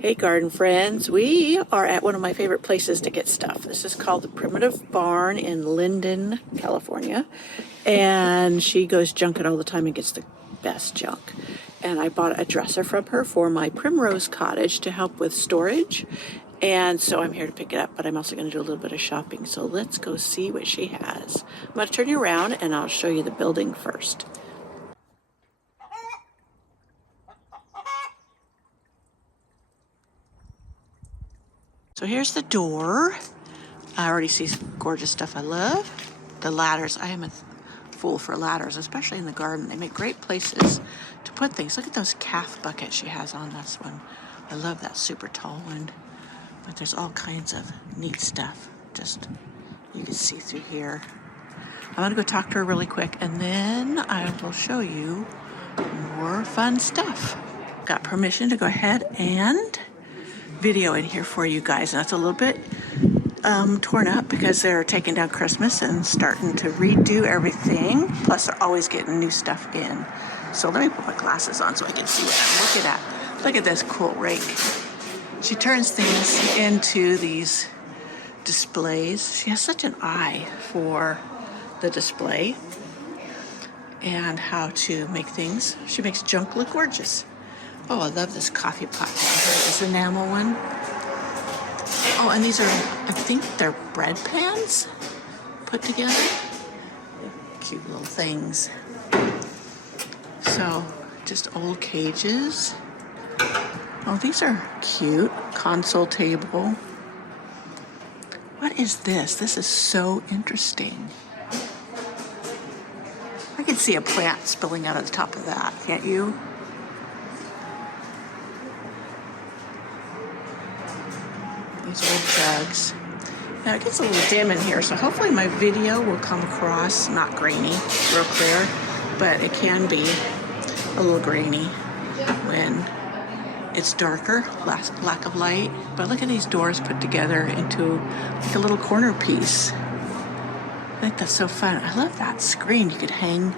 Hey garden friends, we are at one of my favorite places to get stuff. This is called the Primitive Barn in Linden, California. And she goes junking all the time and gets the best junk. And I bought a dresser from her for my Primrose Cottage to help with storage. And so I'm here to pick it up, but I'm also going to do a little bit of shopping. So let's go see what she has. I'm going to turn you around and I'll show you the building first. So here's the door. I already see some gorgeous stuff I love. The ladders. I am a fool for ladders, especially in the garden. They make great places to put things. Look at those calf buckets she has on this one. I love that super tall one. But there's all kinds of neat stuff. Just, you can see through here. I'm gonna go talk to her really quick and then I will show you more fun stuff. Got permission to go ahead and video in here for you guys. And that's a little bit torn up because they're taking down Christmas and starting to redo everything. Plus they're always getting new stuff in. So let me put my glasses on so I can see what I'm looking at. Look at this cool rake. She turns things into these displays. She has such an eye for the display and how to make things. She makes junk look gorgeous. Oh, I love this coffee pot down here. This enamel one. Oh, and these are, I think they're bread pans put together. Cute little things. So, just old cages. Oh, these are cute. Console table. What is this? This is so interesting. I can see a plant spilling out of the top of that, can't you? These old jugs. Now it gets a little dim in here, so hopefully my video will come across not grainy, real clear, but it can be a little grainy when it's darker, lack of light. But look at these doors put together into like a little corner piece. I think that's so fun. I love that screen. You could hang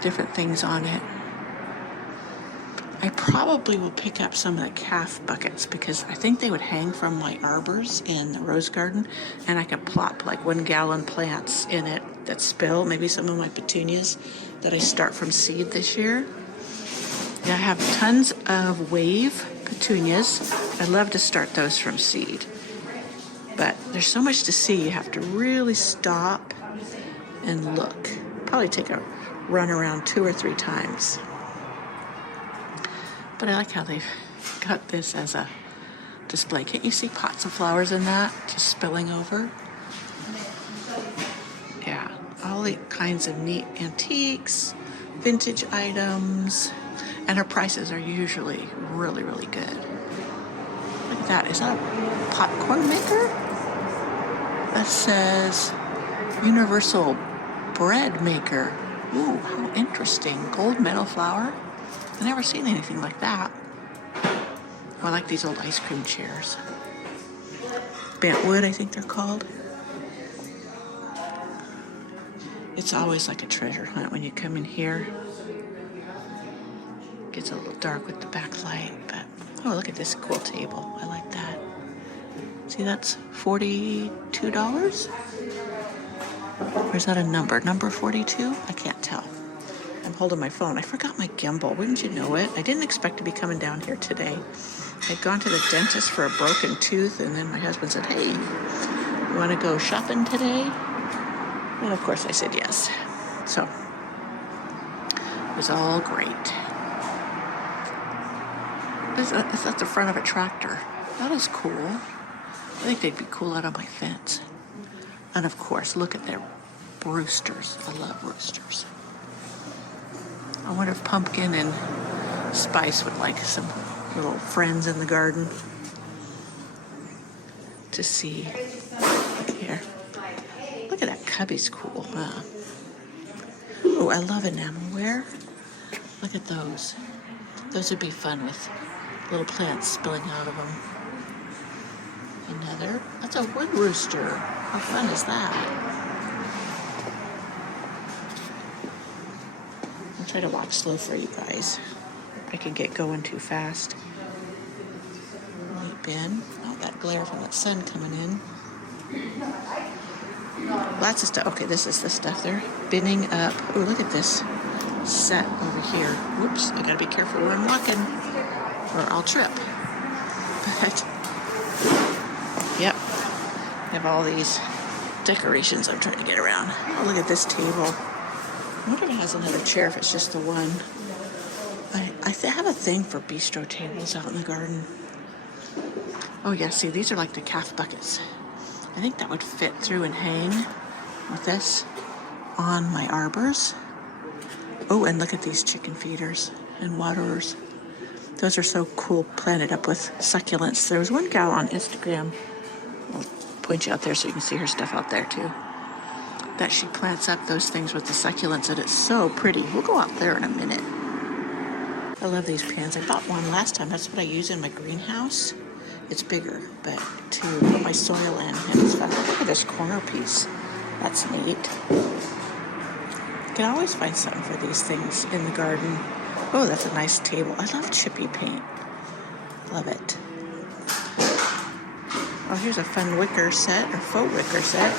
different things on it. I probably will pick up some of the calf buckets because I think they would hang from my arbors in the rose garden, and I could plop like 1 gallon plants in it that spill, maybe some of my petunias that I start from seed this year. Yeah, I have tons of wave petunias. I'd love to start those from seed. But there's so much to see, you have to really stop and look. Probably take a run around 2 or 3 times. But I like how they've got this as a display. Can't you see pots of flowers in that just spilling over? Yeah, all the kinds of neat antiques, vintage items, and her prices are usually really, really good. Look at that. Is that a popcorn maker? That says Universal Bread Maker. Ooh, how interesting. Gold medal flower. I've never seen anything like that. Oh, I like these old ice cream chairs. Bent wood, I think they're called. It's always like a treasure hunt when you come in here. It gets a little dark with the backlight, but oh, look at this cool table. I like that. See, that's $42? Or is that a number? Number 42? I can't tell. I'm holding my phone. I forgot my gimbal. Wouldn't you know it? I didn't expect to be coming down here today. I'd gone to the dentist for a broken tooth, and then my husband said, hey, you want to go shopping today? And of course I said yes. So, it was all great. It's at the front of a tractor. That is cool. I think they'd be cool out on my fence. And of course, look at their roosters. I love roosters. I wonder if Pumpkin and Spice would like some little friends in the garden to see. Here. Look at that cubby's cool, huh? Oh, I love enamelware. Look at those. Those would be fun with little plants spilling out of them. Another. That's a wood rooster. How fun is that? Try to watch slow for you guys. I could get going too fast. bin. Oh, that glare from that sun coming in. Lots of stuff. Okay, this is the stuff they're binning up. Oh, look at this set over here. Whoops, I gotta be careful where I'm walking or I'll trip. But, yep, I have all these decorations I'm trying to get around. Oh, look at this table. I wonder if it has another chair, if it's just the one. I have a thing for bistro tables out in the garden. Oh yeah, see, these are like the calf buckets. I think that would fit through and hang with this on my arbors. Oh, and look at these chicken feeders and waterers. Those are so cool, planted up with succulents. There was one gal on Instagram, I'll point you out there so you can see her stuff out there too, that she plants up those things with the succulents, and it's so pretty. We'll go out there in a minute. I love these pans. I bought one last time. That's what I use in my greenhouse. It's bigger, but to put my soil in, and it's fun. Look at this corner piece. That's neat. You can always find something for these things in the garden. Oh, that's a nice table. I love chippy paint. Love it. Oh, here's a fun wicker set, or faux wicker set.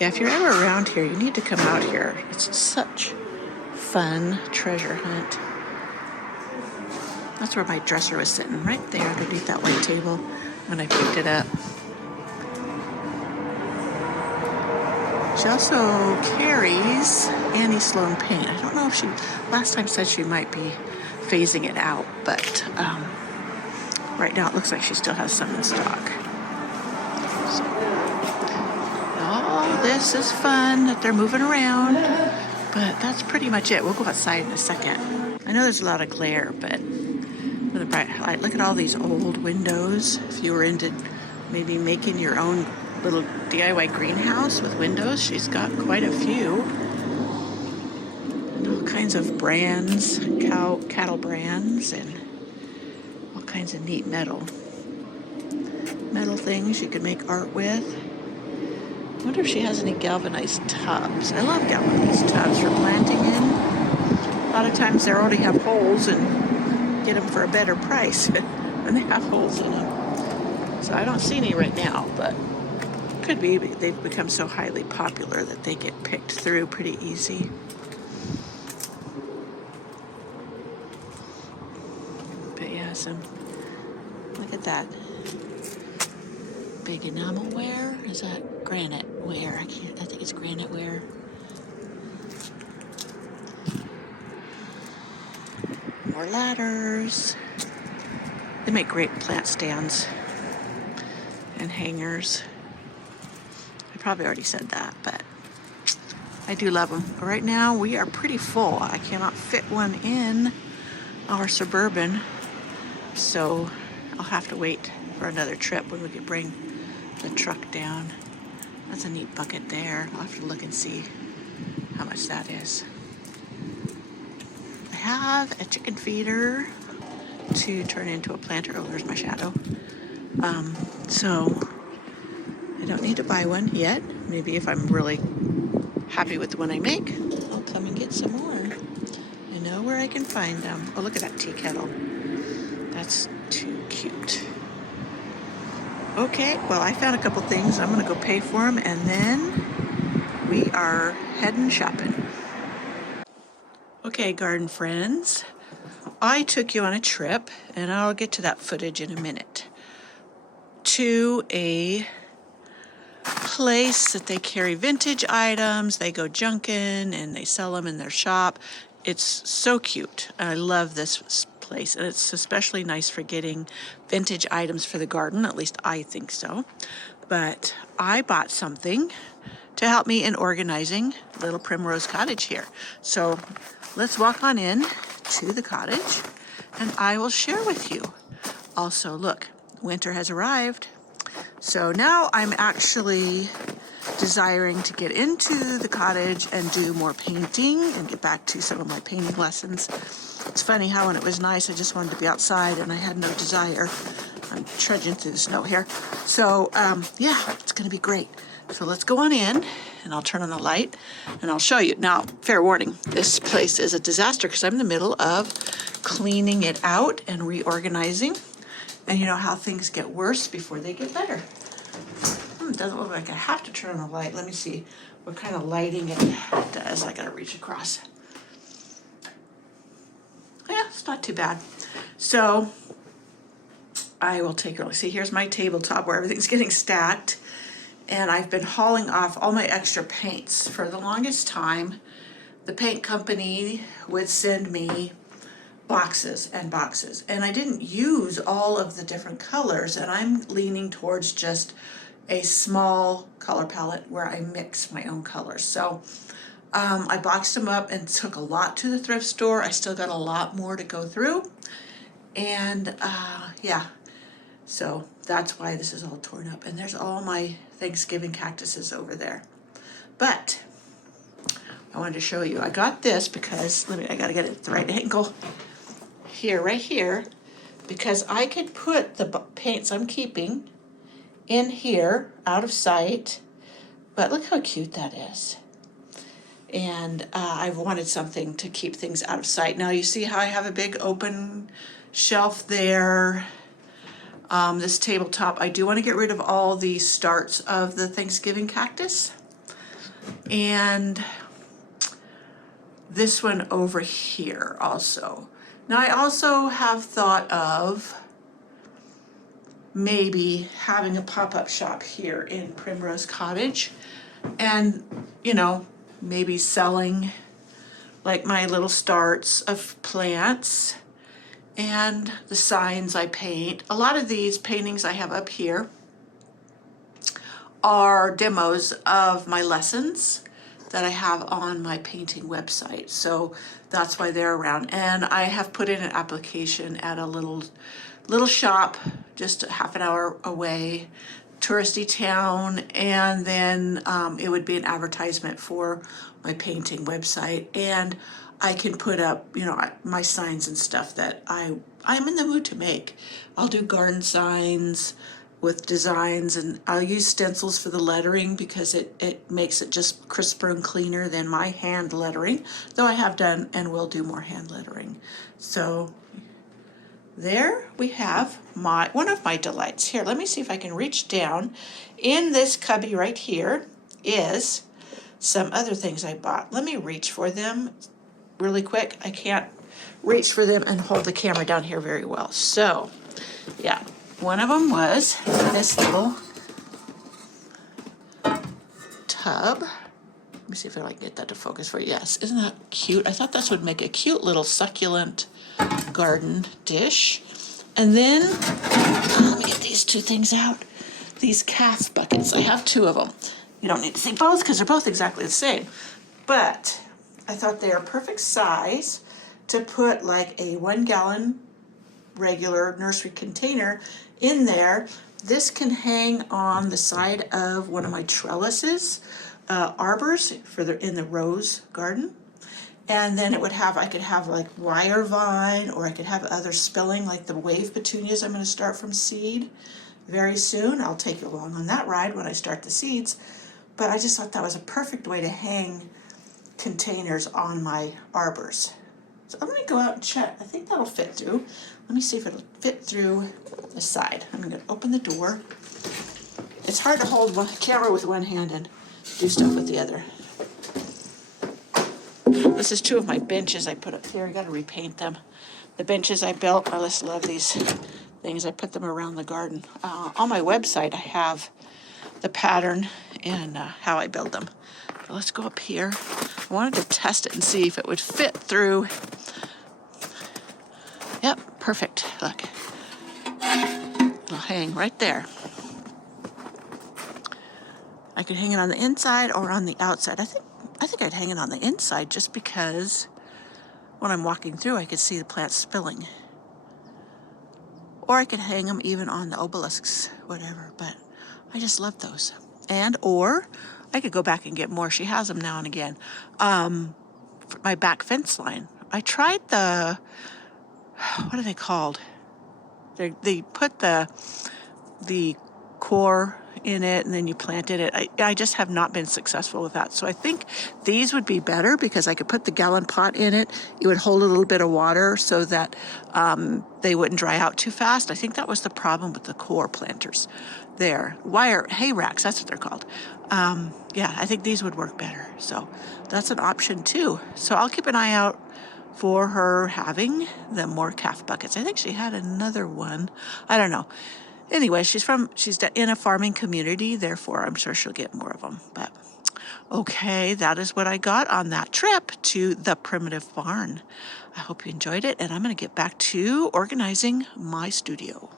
Yeah, if you're ever around here, you need to come out here. It's such fun treasure hunt. That's where my dresser was sitting, right there underneath that white table when I picked it up. She also carries Annie Sloan paint. I don't know if she, last time said she might be phasing it out, but right now it looks like she still has some in stock. So, oh, this is fun that they're moving around, but that's pretty much it. We'll go outside in a second. I know there's a lot of glare, but with a bright light, look at all these old windows. If you were into maybe making your own little DIY greenhouse with windows, she's got quite a few. And all kinds of brands, cattle brands, and all kinds of neat metal things you could make art with. I wonder if she has any galvanized tubs. I love galvanized tubs for planting in. A lot of times they already have holes, and get them for a better price when they have holes in them. So I don't see any right now, but could be they've become so highly popular that they get picked through pretty easy. But yeah, look at that. Big enamelware. Is that granite ware? I think it's granite ware. More ladders. They make great plant stands and hangers. I probably already said that, but I do love them. But right now we are pretty full. I cannot fit one in our Suburban, so I'll have to wait for another trip when we can bring the truck down. That's a neat bucket there. I'll have to look and see how much that is. I have a chicken feeder to turn into a planter. Oh, there's my shadow. So I don't need to buy one yet. Maybe if I'm really happy with the one I make, I'll come and get some more. I know where I can find them. Oh, look at that tea kettle. That's too cute. Okay, well, I found a couple things. I'm going to go pay for them, and then we are heading shopping. Okay, garden friends, I took you on a trip, and I'll get to that footage in a minute, to a place that they carry vintage items. They go Junkin, and they sell them in their shop. It's so cute. I love this place, and it's especially nice for getting vintage items for the garden. At least I think so. But I bought something to help me in organizing little Primrose Cottage here. So let's walk on in to the cottage, and I will share with you. Also, look, winter has arrived. So now I'm actually desiring to get into the cottage and do more painting and get back to some of my painting lessons. It's funny how when it was nice, I just wanted to be outside and I had no desire. I'm trudging through the snow here. So yeah, it's gonna be great. So let's go on in, and I'll turn on the light and I'll show you. Now, fair warning, this place is a disaster because I'm in the middle of cleaning it out and reorganizing. And you know how things get worse before they get better. It doesn't look like I have to turn on the light. Let me see what kind of lighting it does. I gotta reach across. Yeah, it's not too bad. So I will take a look. See, here's my tabletop where everything's getting stacked. And I've been hauling off all my extra paints. For the longest time, the paint company would send me boxes and boxes. And I didn't use all of the different colors, and I'm leaning towards just a small color palette where I mix my own colors. So I boxed them up and took a lot to the thrift store. I still got a lot more to go through. And yeah, so that's why this is all torn up. And there's all my Thanksgiving cactuses over there. But I wanted to show you. I got this because, I gotta get it at the right angle. Here, right here, because I could put the paints I'm keeping in here, out of sight. But look how cute that is. And I've wanted something to keep things out of sight. Now you see how I have a big open shelf there. This tabletop, I do want to get rid of all the starts of the Thanksgiving cactus. And this one over here also. Now I also have thought of maybe having a pop-up shop here in Primrose Cottage and, you know, maybe selling like my little starts of plants and the signs I paint. A lot of these paintings I have up here are demos of my lessons that I have on my painting website. So that's why they're around. And I have put in an application at a little shop just a half an hour away, touristy town, and then it would be an advertisement for my painting website. And I can put up, you know, my signs and stuff that I'm in the mood to make. I'll do garden signs with designs, and I'll use stencils for the lettering because it makes it just crisper and cleaner than my hand lettering, though I have done and will do more hand lettering. So there we have one of my delights. Here, let me see if I can reach down. In this cubby right here is some other things I bought. Let me reach for them really quick. I can't reach for them and hold the camera down here very well. So yeah, one of them was this little tub. Let me see if I can get that to focus for you. Yes, isn't that cute? I thought this would make a cute little succulent garden dish. And then, let me get these two things out. These cast buckets. I have two of them. You don't need to see both because they're both exactly the same. But I thought they are perfect size to put like a 1 gallon regular nursery container in there. This can hang on the side of one of my trellises, arbors in the rose garden. And then I could have like wire vine, or I could have other spilling like the wave petunias I'm going to start from seed very soon. I'll take you along on that ride when I start the seeds. But I just thought that was a perfect way to hang containers on my arbors. So I'm going to go out and check. I think that'll fit through. Let me see if it'll fit through the side. I'm going to open the door. It's hard to hold one camera with one hand and do stuff with the other. This is two of my benches I put up here. I got to repaint them. The benches I built, I just love these things. I put them around the garden. On my website, I have the pattern and how I build them. So let's go up here. I wanted to test it and see if it would fit through. Yep, perfect. Look. It'll hang right there. I could hang it on the inside or on the outside. I think I'd hang it on the inside just because when I'm walking through, I could see the plants spilling. Or I could hang them even on the obelisks, whatever. But I just love those. Or I could go back and get more. She has them now and again. For my back fence line. I tried what are they called? They put the core in it and then you planted it. I just have not been successful with that. So I think these would be better because I could put the gallon pot in it. It would hold a little bit of water so that they wouldn't dry out too fast. I think that was the problem with the core planters there. Wire hay racks, that's what they're called. Yeah, I think these would work better. So that's an option too. So I'll keep an eye out for her having the more calf buckets. I think she had another one. I don't know. Anyway, she's in a farming community, therefore I'm sure she'll get more of them. But okay, that is what I got on that trip to the primitive barn. I hope you enjoyed it, and I'm going to get back to organizing my studio.